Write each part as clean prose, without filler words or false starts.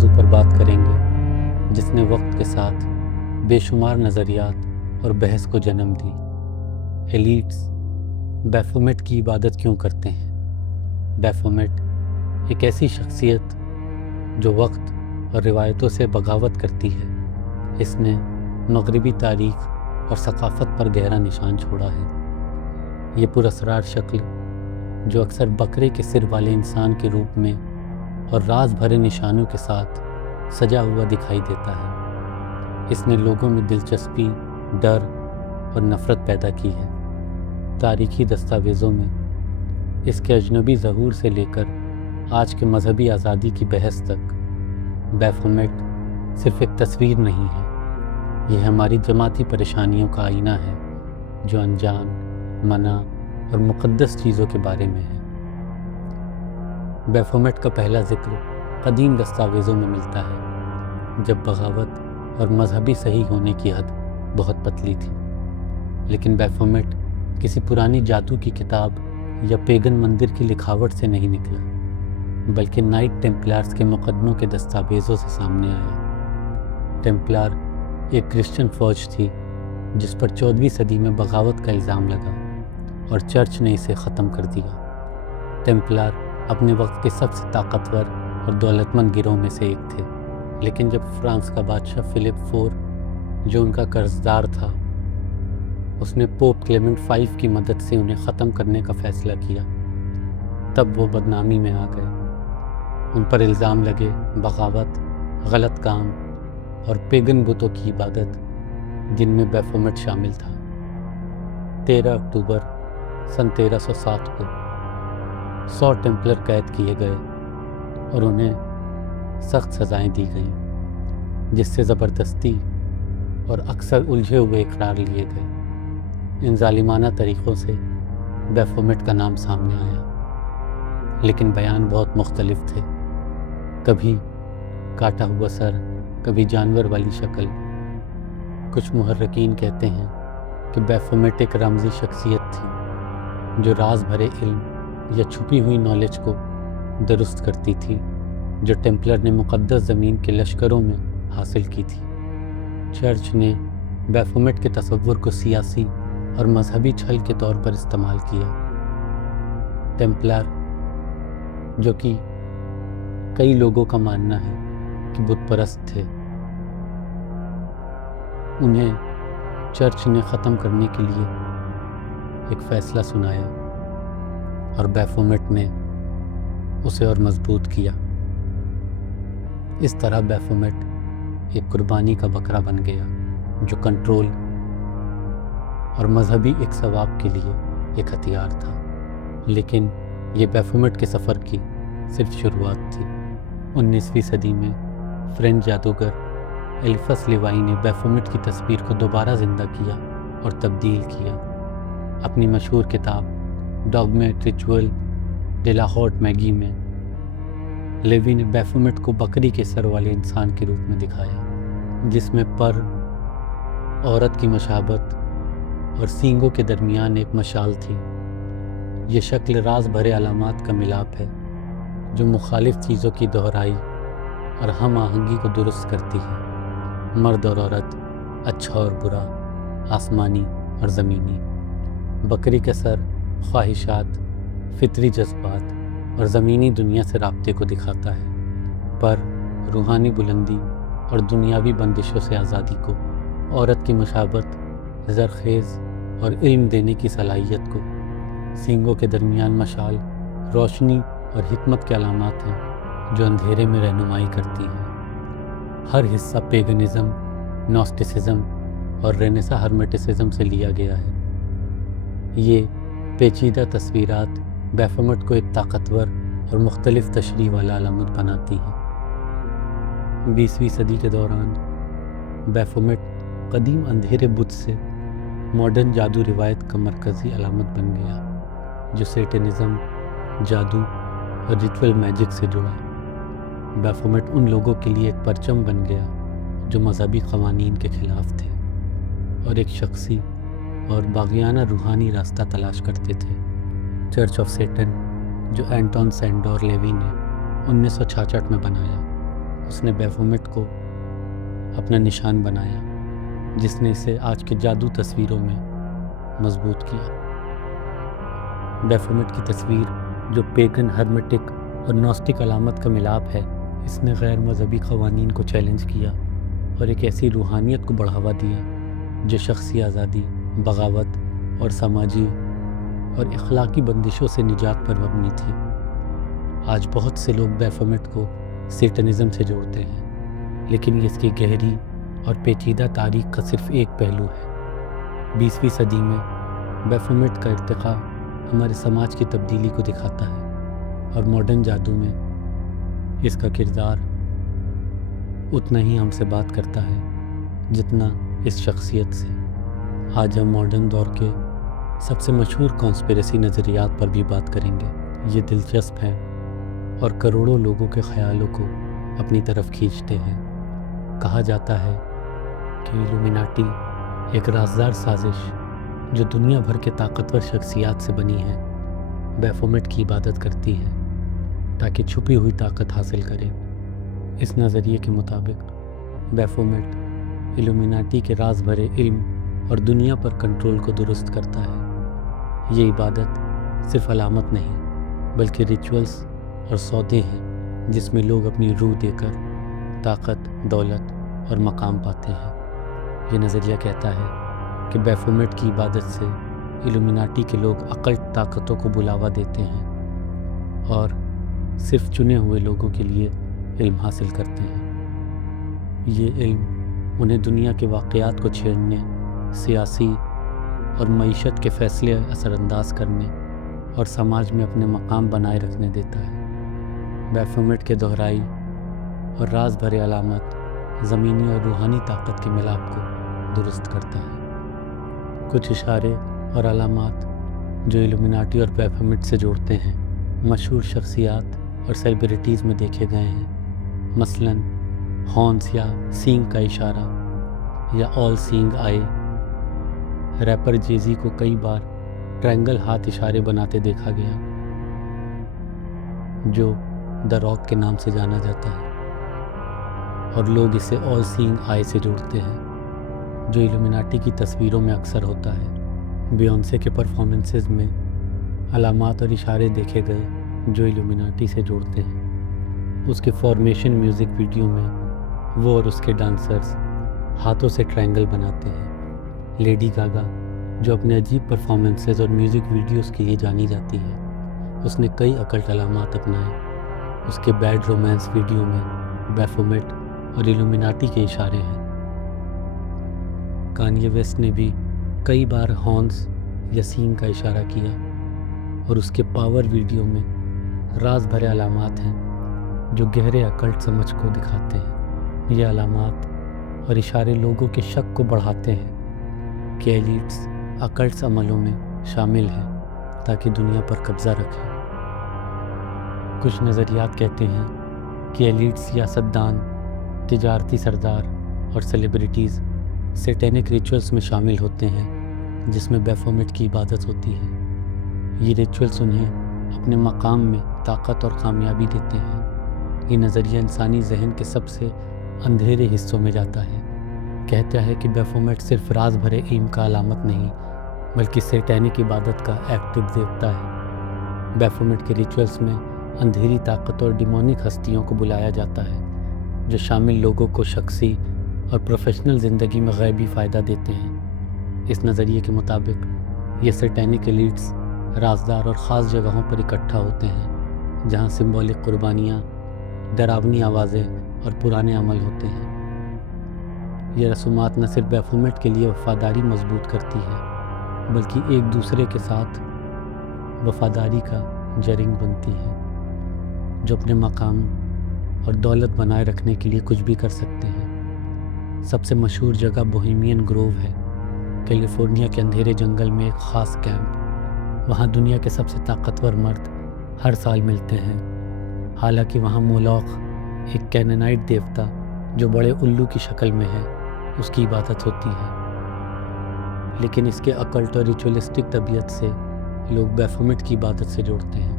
موضوع پر بات کریں گے جس نے وقت کے ساتھ بے شمار نظریات اور بحث کو جنم دی۔ ایلیٹس بیفومیٹ کی عبادت کیوں کرتے ہیں؟ بیفومیٹ ایک ایسی شخصیت جو وقت اور روایتوں سے بغاوت کرتی ہے۔ اس نے مغربی تاریخ اور ثقافت پر گہرا نشان چھوڑا ہے۔ یہ پراسرار شکل جو اکثر بکرے کے سر والے انسان کے روپ میں اور راز بھرے نشانوں کے ساتھ سجا ہوا دکھائی دیتا ہے، اس نے لوگوں میں دلچسپی، ڈر اور نفرت پیدا کی ہے۔ تاریخی دستاویزوں میں اس کے اجنبی ظہور سے لے کر آج کے مذہبی آزادی کی بحث تک بیفومیٹ صرف ایک تصویر نہیں ہے، یہ ہماری جماعتی پریشانیوں کا آئینہ ہے جو انجان، منع اور مقدس چیزوں کے بارے میں ہے۔ بیفومیٹ کا پہلا ذکر قدیم دستاویزوں میں ملتا ہے جب بغاوت اور مذہبی صحیح ہونے کی حد بہت پتلی تھی، لیکن بیفومیٹ کسی پرانی جادو کی کتاب یا پیگن مندر کی لکھاوٹ سے نہیں نکلا، بلکہ نائٹ ٹیمپلارز کے مقدموں کے دستاویزوں سے سامنے آیا۔ ٹیمپلار ایک کرسچن فوج تھی جس پر 14ویں صدی میں بغاوت کا الزام لگا اور چرچ نے اسے ختم کر دیا۔ ٹیمپلار اپنے وقت کے سب سے طاقتور اور دولت مند گروہ میں سے ایک تھے، لیکن جب فرانس کا بادشاہ فلپ IV جو ان کا قرضدار تھا، اس نے پوپ کلیمنٹ V کی مدد سے انہیں ختم کرنے کا فیصلہ کیا، تب وہ بدنامی میں آ گئے۔ ان پر الزام لگے بغاوت، غلط کام اور پیگن بتوں کی عبادت، جن میں بیفومیٹ شامل تھا۔ 13 اکتوبر سن 1307 کو 100 ٹیمپلر قید کیے گئے اور انہیں سخت سزائیں دی گئیں، جس سے زبردستی اور اکثر الجھے ہوئے اقرار لیے گئے۔ ان ظالمانہ طریقوں سے بیفومیٹ کا نام سامنے آیا، لیکن بیان بہت مختلف تھے۔ کبھی کاٹا ہوا سر، کبھی جانور والی شکل۔ کچھ محرکین کہتے ہیں کہ بیفومیٹ ایک رمزی شخصیت تھی جو راز بھرے علم یا چھپی ہوئی نالج کو درست کرتی تھی جو ٹیمپلر نے مقدس زمین کے لشکروں میں حاصل کی تھی۔ چرچ نے بیفومیٹ کے تصور کو سیاسی اور مذہبی چھل کے طور پر استعمال کیا۔ ٹیمپلر، جو کہ کئی لوگوں کا ماننا ہے کہ بت پرست تھے، انہیں چرچ نے ختم کرنے کے لیے ایک فیصلہ سنایا اور بیفومیٹ نے اسے اور مضبوط کیا۔ اس طرح بیفومیٹ ایک قربانی کا بکرا بن گیا جو کنٹرول اور مذہبی ایک ثواب کے لیے ایک ہتھیار تھا۔ لیکن یہ بیفومیٹ کے سفر کی صرف شروعات تھی۔ 19ویں صدی میں فرینچ جادوگر ایلفس لیوائی نے بیفومیٹ کی تصویر کو دوبارہ زندہ کیا اور تبدیل کیا۔ اپنی مشہور کتاب ڈاگمیٹ ریچول ڈے لا ہاٹ میگی میں لیوی نے بیفومیٹ کو بکری کے سر والے انسان کے روپ میں دکھایا، جس میں پر، عورت کی مشابت اور سینگوں کے درمیان ایک مشال تھی۔ یہ شکل راز بھرے علامات کا ملاپ ہے جو مخالف چیزوں کی دہرائی اور ہم آہنگی کو درست کرتی ہے۔ مرد اور عورت، اچھا اور برا، آسمانی اور زمینی۔ بکری کا سر خواہشات، فطری جذبات اور زمینی دنیا سے رابطے کو دکھاتا ہے۔ پر روحانی بلندی اور دنیاوی بندشوں سے آزادی کو۔ عورت کی مشابت زرخیز اور علم دینے کی صلاحیت کو۔ سینگوں کے درمیان مشال روشنی اور حکمت کے علامات ہیں جو اندھیرے میں رہنمائی کرتی ہیں۔ ہر حصہ پیگنزم، نوسٹسزم اور رینیسا ہرمیٹسزم سے لیا گیا ہے۔ یہ پیچیدہ تصویرات بیفومیٹ کو ایک طاقتور اور مختلف تشریح والا علامت بناتی ہیں۔ 20ویں صدی کے دوران بیفومیٹ قدیم اندھیرے بت سے ماڈرن جادو روایت کا مرکزی علامت بن گیا جو سیٹنزم، جادو اور ریچول میجک سے جڑا۔ بیفومیٹ ان لوگوں کے لیے ایک پرچم بن گیا جو مذہبی قوانین کے خلاف تھے اور ایک شخصی اور باغیانہ روحانی راستہ تلاش کرتے تھے۔ چرچ آف سیٹن جو اینٹون سینڈور لیوی نے 1966 میں بنایا، اس نے بیفومٹ کو اپنا نشان بنایا، جس نے اسے آج کے جادو تصویروں میں مضبوط کیا۔ بیفومٹ کی تصویر جو پیگن، ہرمیٹک اور نوسٹک علامت کا ملاپ ہے، اس نے غیر مذہبی قوانین کو چیلنج کیا اور ایک ایسی روحانیت کو بڑھاوا دیا جو شخصی آزادی، بغاوت اور سماجی اور اخلاقی بندشوں سے نجات پر مبنی تھی۔ آج بہت سے لوگ بیفومٹ کو سیٹنزم سے جوڑتے ہیں، لیکن یہ اس کی گہری اور پیچیدہ تاریخ کا صرف ایک پہلو ہے۔ 20ویں صدی میں بیفومٹ کا ارتقاء ہمارے سماج کی تبدیلی کو دکھاتا ہے، اور ماڈرن جادو میں اس کا کردار اتنا ہی ہم سے بات کرتا ہے جتنا اس شخصیت سے۔ آج ہم ماڈرن دور کے سب سے مشہور کانسپریسی نظریات پر بھی بات کریں گے۔ یہ دلچسپ ہے اور کروڑوں لوگوں کے خیالوں کو اپنی طرف کھینچتے ہیں۔ کہا جاتا ہے کہ ایلومیناٹی ایک رازدار سازش جو دنیا بھر کے طاقتور شخصیات سے بنی ہے، بیفومٹ کی عبادت کرتی ہے تاکہ چھپی ہوئی طاقت حاصل کرے۔ اس نظریے کے مطابق بیفومٹ ایلومیناٹی کے راز بھرے علم اور دنیا پر کنٹرول کو درست کرتا ہے۔ یہ عبادت صرف علامت نہیں بلکہ ریچولز اور سودے ہیں جس میں لوگ اپنی روح دے کر طاقت، دولت اور مقام پاتے ہیں۔ یہ نظریہ کہتا ہے کہ بیفومٹ کی عبادت سے ایلومیناٹی کے لوگ اقلٹ طاقتوں کو بلاوا دیتے ہیں اور صرف چنے ہوئے لوگوں کے لیے علم حاصل کرتے ہیں۔ یہ علم انہیں دنیا کے واقعات کو چھیڑنے، سیاسی اور معیشت کے فیصلے اثر انداز کرنے اور سماج میں اپنے مقام بنائے رکھنے دیتا ہے۔ بیفومٹ کے دہرائی اور راز بھرے علامت زمینی اور روحانی طاقت کے ملاپ کو درست کرتا ہے۔ کچھ اشارے اور علامات جو ایلومیناٹی اور بیفومٹ سے جوڑتے ہیں مشہور شخصیات اور سیلیبریٹیز میں دیکھے گئے ہیں، مثلاً ہارنس یا سینگ کا اشارہ یا آل سینگ آئی۔ ریپر جے-زی کو کئی بار ٹرائنگل ہاتھ اشارے بناتے دیکھا گیا، جو دا راک کے نام سے جانا جاتا ہے، اور لوگ اسے آل سینگ آئی سے جوڑتے ہیں جو ایلومیناٹی کی تصویروں میں اکثر ہوتا ہے۔ بیونسے کے پرفارمنسز میں علامات اور اشارے دیکھے گئے جو ایلومیناٹی سے جوڑتے ہیں۔ اس کے فارمیشن میوزک ویڈیو میں وہ اور اس کے ڈانسرز ہاتھوں سے ٹرائنگل بناتے ہیں۔ لیڈی گاگا جو اپنے عجیب پرفارمنسز اور میوزک ویڈیوز کے لیے جانی جاتی ہے، اس نے کئی اکلٹ علامات اپنائے۔ اس کے بیڈ رومانس ویڈیو میں بیفومٹ اور ایلومیناٹی کے اشارے ہیں۔ کانیے ویسٹ نے بھی کئی بار ہارنس یا سینگ کا اشارہ کیا، اور اس کے پاور ویڈیو میں راز بھرے علامات ہیں جو گہرے اکلٹ سمجھ کو دکھاتے ہیں۔ یہ علامات اور اشارے لوگوں کے شک کو بڑھاتے ہیں کہ ایلیٹس اکلٹس عملوں میں شامل ہیں تاکہ دنیا پر قبضہ رکھیں۔ کچھ نظریات کہتے ہیں کہ ایلیٹ سیاستدان، تجارتی سردار اور سیلیبریٹیز سیٹینک ریچولز میں شامل ہوتے ہیں جس میں بیفومٹ کی عبادت ہوتی ہے۔ یہ ریچولز انہیں اپنے مقام میں طاقت اور کامیابی دیتے ہیں۔ یہ نظریہ انسانی ذہن کے سب سے اندھیرے حصوں میں جاتا ہے۔ کہتا ہے کہ بیفومٹ صرف راز بھرے علم کا علامت نہیں بلکہ سیٹینک عبادت کا ایکٹو دیوتا ہے۔ بیفومٹ کے ریچولز میں اندھیری طاقت اور ڈیمونک ہستیوں کو بلایا جاتا ہے جو شامل لوگوں کو شخصی اور پروفیشنل زندگی میں غیبی فائدہ دیتے ہیں۔ اس نظریے کے مطابق یہ سیٹینک ایلیٹس رازدار اور خاص جگہوں پر اکٹھا ہوتے ہیں جہاں سمبولک قربانیاں، ڈراؤنی آوازیں اور پرانے عمل ہوتے ہیں۔ یہ رسومات نہ صرف بیفومٹ کے لیے وفاداری مضبوط کرتی ہے بلکہ ایک دوسرے کے ساتھ وفاداری کا جرنگ بنتی ہے، جو اپنے مقام اور دولت بنائے رکھنے کے لیے کچھ بھی کر سکتے ہیں۔ سب سے مشہور جگہ بوہیمین گروو ہے، کیلیفورنیا کے اندھیرے جنگل میں ایک خاص کیمپ۔ وہاں دنیا کے سب سے طاقتور مرد ہر سال ملتے ہیں۔ حالانکہ وہاں مولوخ، ایک کینانائٹ دیوتا جو بڑے الو کی شکل میں ہے، اس کی عبادت ہوتی ہے، لیکن اس کے اکلٹ اور ریچولسٹک طبیعت سے لوگ بیفومٹ کی عبادت سے جوڑتے ہیں۔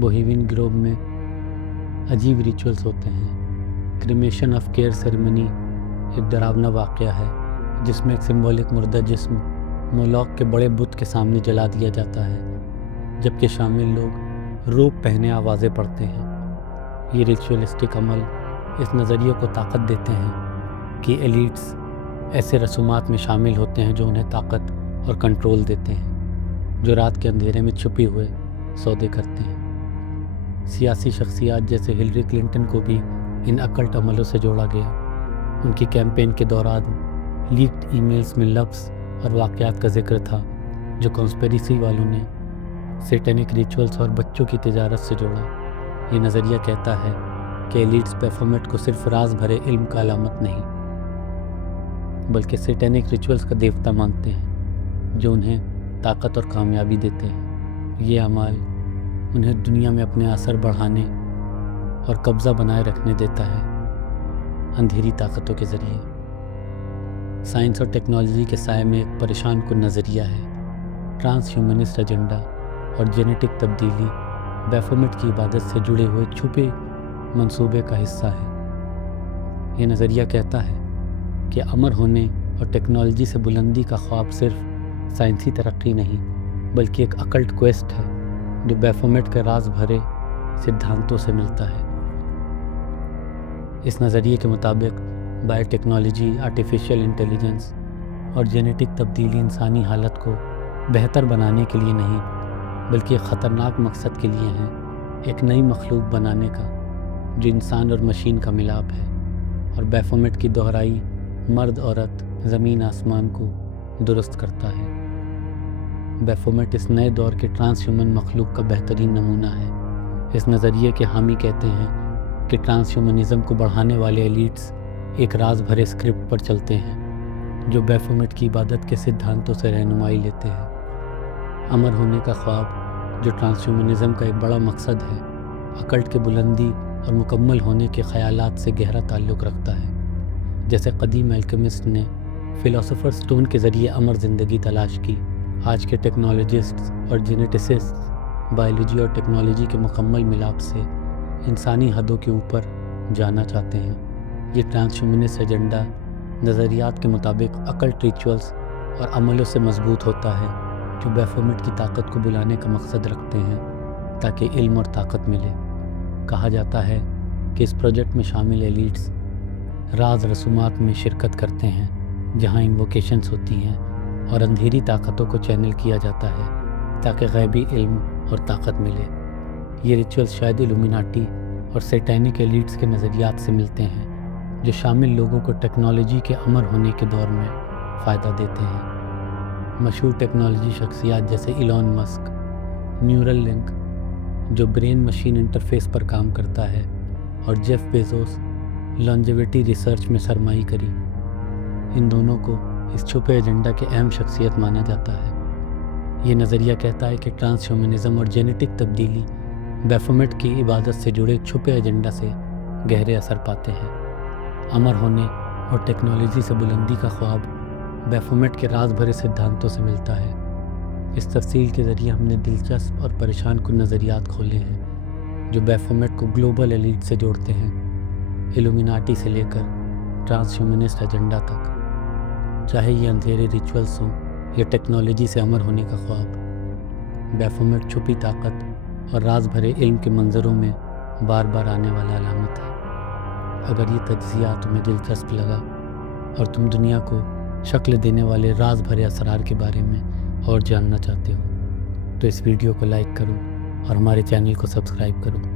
بوہیمین گروو میں عجیب ریچولز ہوتے ہیں۔ کریمیشن آف کیئر سیریمنی ایک ڈراونا واقعہ ہے جس میں ایک سمبولک مردہ جسم مولوک کے بڑے بت کے سامنے جلا دیا جاتا ہے، جبکہ شامل لوگ روپ پہنے آوازیں پڑھتے ہیں۔ یہ ریچولسٹک عمل اس نظریے کو طاقت دیتے ہیں کہ ایلیٹس ایسے رسومات میں شامل ہوتے ہیں جو انہیں طاقت اور کنٹرول دیتے ہیں، جو رات کے اندھیرے میں چھپے ہوئے سودے کرتے ہیں۔ سیاسی شخصیات جیسے ہلری کلنٹن کو بھی ان اکلٹ عملوں سے جوڑا گیا۔ ان کی کیمپین کے دوران لیکڈ ای میلز میں لفظ اور واقعات کا ذکر تھا جو کانسپیریسی والوں نے سیٹینک ریچولز اور بچوں کی تجارت سے جوڑا۔ یہ نظریہ کہتا ہے کہ ایلیٹس بیفومیٹ کو صرف راز بھرے علم کا علامت نہیں بلکہ سیٹینک ریچولز کا دیوتا مانتے ہیں جو انہیں طاقت اور کامیابی دیتے ہیں۔ یہ اعمال انہیں دنیا میں اپنے اثر بڑھانے اور قبضہ بنائے رکھنے دیتا ہے اندھیری طاقتوں کے ذریعے۔ سائنس اور ٹیکنالوجی کے سائے میں ایک پریشان کن نظریہ ہے۔ ٹرانس ہیومنسٹ ایجنڈا اور جینیٹک تبدیلی بیفومیٹ کی عبادت سے جڑے ہوئے چھپے منصوبے کا حصہ ہے۔ یہ نظریہ کہتا ہے کہ امر ہونے اور ٹیکنالوجی سے بلندی کا خواب صرف سائنسی ترقی نہیں بلکہ ایک اکلٹ کویسٹ ہے جو بیفومیٹ کے راز بھرے سدھانتوں سے ملتا ہے۔ اس نظریے کے مطابق بایو ٹیکنالوجی، آرٹیفیشل انٹیلیجنس اور جینیٹک تبدیلی انسانی حالت کو بہتر بنانے کے لیے نہیں بلکہ ایک خطرناک مقصد کے لیے ہیں، ایک نئی مخلوق بنانے کا جو انسان اور مشین کا ملاپ ہے۔ اور بیفومیٹ کی دہرائی مرد عورت زمین آسمان کو درست کرتا ہے۔ بیفومیٹ اس نئے دور کے ٹرانس ہیومن مخلوق کا بہترین نمونہ ہے۔ اس نظریے کے حامی کہتے ہیں کہ ٹرانس ہیومنزم کو بڑھانے والے ایلیٹس ایک راز بھرے اسکرپٹ پر چلتے ہیں جو بیفومیٹ کی عبادت کے سدھانتوں سے رہنمائی لیتے ہیں۔ امر ہونے کا خواب جو ٹرانس ہیومنزم کا ایک بڑا مقصد ہے، اکلٹ کے بلندی اور مکمل ہونے کے خیالات سے گہرا تعلق رکھتا ہے۔ جیسے قدیم الکیمسٹ نے فلاسفر سٹون کے ذریعے امر زندگی تلاش کی، آج کے ٹیکنالوجسٹس اور جینیٹسٹس بایولوجی اور ٹیکنالوجی کے مکمل ملاپ سے انسانی حدوں کے اوپر جانا چاہتے ہیں۔ یہ ٹرانس ہیومنسٹ ایجنڈا نظریات کے مطابق اکلٹ ریچولز اور عملوں سے مضبوط ہوتا ہے جو بیفومیٹ کی طاقت کو بلانے کا مقصد رکھتے ہیں تاکہ علم اور طاقت ملے۔ کہا جاتا ہے کہ اس پروجیکٹ میں شامل ایلیٹس راز رسومات میں شرکت کرتے ہیں جہاں انووکیشنز ہوتی ہیں اور اندھیری طاقتوں کو چینل کیا جاتا ہے تاکہ غیبی علم اور طاقت ملے۔ یہ ریچولز شاید الومیناٹی اور سیٹینک ایلیٹس کے نظریات سے ملتے ہیں جو شامل لوگوں کو ٹیکنالوجی کے امر ہونے کے دور میں فائدہ دیتے ہیں۔ مشہور ٹیکنالوجی شخصیات جیسے ایلون مسک، نیورل لنک جو برین مشین انٹرفیس پر کام کرتا ہے، اور جیف بیزوس لانجیویٹی ریسرچ میں سرمایہ کاری، ان دونوں کو اس چھپے ایجنڈا کے اہم شخصیت مانا جاتا ہے۔ یہ نظریہ کہتا ہے کہ ٹرانس ہیومنزم اور جینیٹک تبدیلی بیفومیٹ کی عبادت سے جڑے چھپے ایجنڈا سے گہرے اثر پاتے ہیں۔ امر ہونے اور ٹیکنالوجی سے بلندی کا خواب بیفومیٹ کے راز بھرے سدھانتوں سے ملتا ہے۔ اس تفصیل کے ذریعے ہم نے دلچسپ اور پریشان کن نظریات کھولے ہیں جو بیفومیٹ کو گلوبل ایلیٹ سے جوڑتے ہیں، الومیناٹی سے لے کر ٹرانس ہیومنسٹ ایجنڈا تک۔ چاہے یہ اندھیرے ریچولز ہوں یا ٹیکنالوجی سے امر ہونے کا خواب، بیفومیٹ چھپی طاقت اور راز بھرے علم کے منظروں میں بار بار آنے والا علامت ہے۔ اگر یہ تجزیہ تمہیں دلچسپ لگا اور تم دنیا کو شکل دینے والے راز بھرے اسرار کے بارے میں اور جاننا چاہتے ہو تو اس ویڈیو کو لائک کرو اور ہمارے چینل کو سبسکرائب کرو۔